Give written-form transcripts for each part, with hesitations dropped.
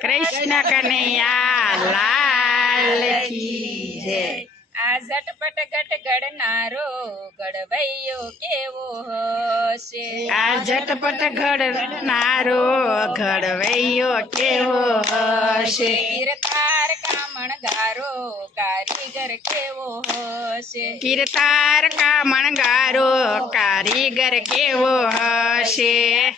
કૃષ્ણ કનૈયા લાલ કી જય। આ ઝટપટ ઘટ ઘડનારો ઘડવૈયો કેવો હશે। આ ઝટપટ ઘડનારો ઘડવૈયો કેવો હશે। કીર્તાર કામણગારો કારીગર કેવો હશે। કીર્તાર કામણગારો કારીગર કેવો હશે।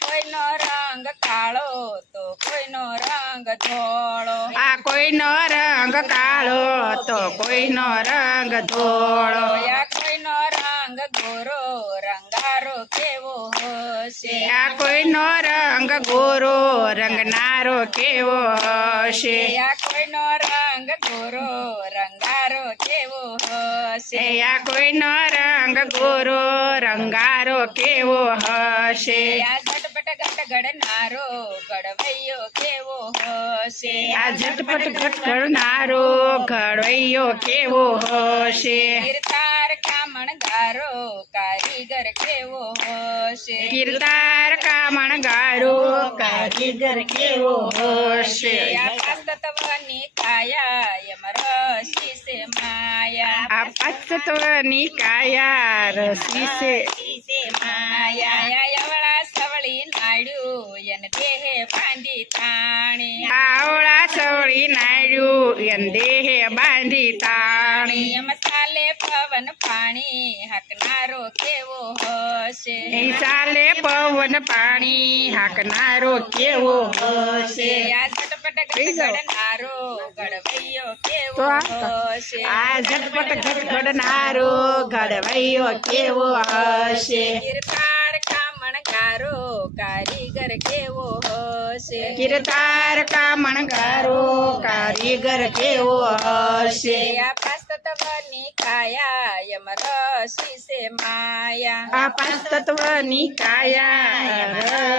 કોઈનો રંગ કાળો તો કોઈનો રંગ ધોળો। આ કોઈનો રંગ કાળો તો કોઈનો રંગ ધોળો। આ કોઈનો રંગ ગોરો રંગારો કેવો હશે। આ કોઈનો રંગ ગોરો રંગનારો કેવો હશે। આ કોઈનો રંગ ગોરો રંગારો કેવો હશે। આ કોઈનો રંગ ગોરો રંગારો કેવો હશે। આ ઝટપટ ઘટ ઘડનારો ઘડવૈયો કેવો હશે। આ ઝટપટ ઘટ ઘડનારો ઘડવૈયો કેવો હશે। કીર્તાર કામણગારો કારીગર કેવો હશે। કીર્તાર કામણગારો કારીગર કેવો હશે। આ પાંચ તત્વની કાયા યમરસી સે માયા। આ પાંચતત્વની કાયા રસી છે માયા યવળા સવળી નાડ્યું યન દેહે બાંધી તાણી। આવળા સવળી નાડ્યું એન દેહે બાંધી તાણી। મસાલે પવન પાણી હકનારો કેવો હશે। ચાલે પવન પાણી હાકનારો કેવો હશે। આ ઝટપટ ઘડનારો ઘડવૈયો કેવો હશે। આ ઝટપટ ઘડનારો ઘડવૈયો કેવો હશે। કીર્તાર કામણગારો કારીગર કેવો હશે। કીર્તાર કામણગારો કારીગર કેવો હશે। આ પાંચ તત્વની કાયા યમરસી સે માયા। આ પાંચ તત્વની કાયા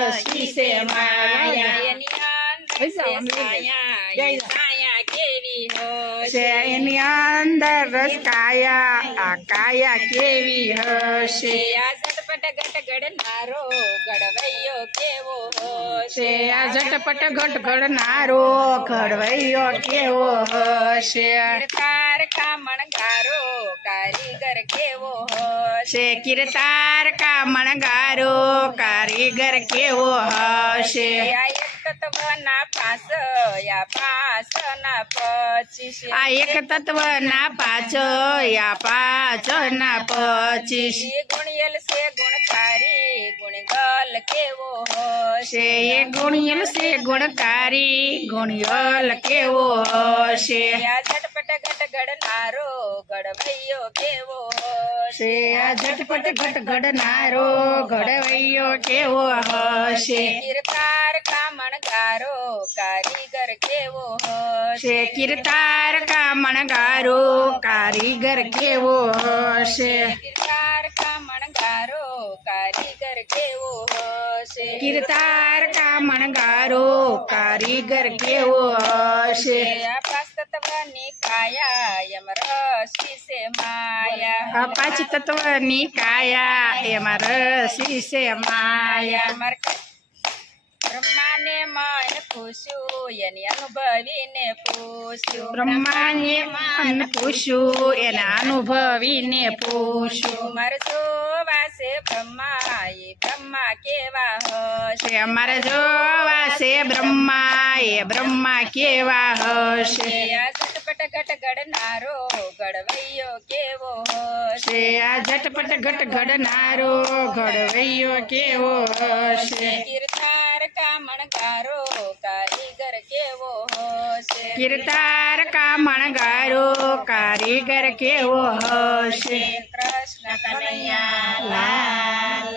રસી છે માયા। એની અંદર છે સાયા એ સાયા કેવી છે હશે। એની અંદર રસ કાયા આ કાયા કેવી હશે। આ ઝટપટ ઘટ ઘડનારો ઘડવૈયો કેવો હશે। છે આ ઝટપટ ઘટ ઘડનારો ઘડવૈયો કેવો હશે। કીર્તાર કામણગારો કારીગર કેવો હશે। છે કીર્તાર કામણગારો કારીગર કેવો હશે। આ એક તત્વના પાસ યા પાસ ના 25। આ એક તત્વના પાછ યા પાછ ના 25। એ ગુણિયલ છે ગુણકારી ગુણગલ કેવો હશે। છે એ ગુણિયલ છે ગુણકારી ગુણિયલ કેવો હશે। આ ઝટપટ ઘટ ઘડનારો ઘડવૈયો કેવો હશે। છે આ ઝટપટ ઘટ ઘડનારો ઘડવૈયો કેવો હશે। કીર્તાર કામણગારો કારીગર કેવો હશે। છે કીર્તાર કામણગારો કારીગર કેવો હશે। કીર્તાર કામણગારો કારીગર કેવો હશે। કીર્તાર કામણગારો કારીગર કેવો હશે। આ પાંચ તત્વની કાયા યમરસી સે માયા। આ પાંચ તત્વની કાયા એમાં રસી છે માયા। બ્રહ્માને મન પૂછ્યું એની અનુભવીને પૂછ્યું। બ્રહ્માને મન પૂછ્યું એના અનુભવીને પૂછ્યું। મારે જોવા છે બ્રહ્મા એ બ્રહ્મા કેવા હશે। છે અમારે જોવા છે બ્રહ્મા એ બ્રહ્મા કેવા હશે। આ ઝટપટ ઘટ ઘડનારો ઘડવૈયો કેવો હશે। છે આ ઝટપટ ઘટ ઘડનારો ઘડવૈયો કેવો હશે। કીર્તાર કામણગારો કારીગર કેવો હશે। કીર્તાર કામણગારો કારીગર કેવો હશે। કૃષ્ણ કનૈયા લાલ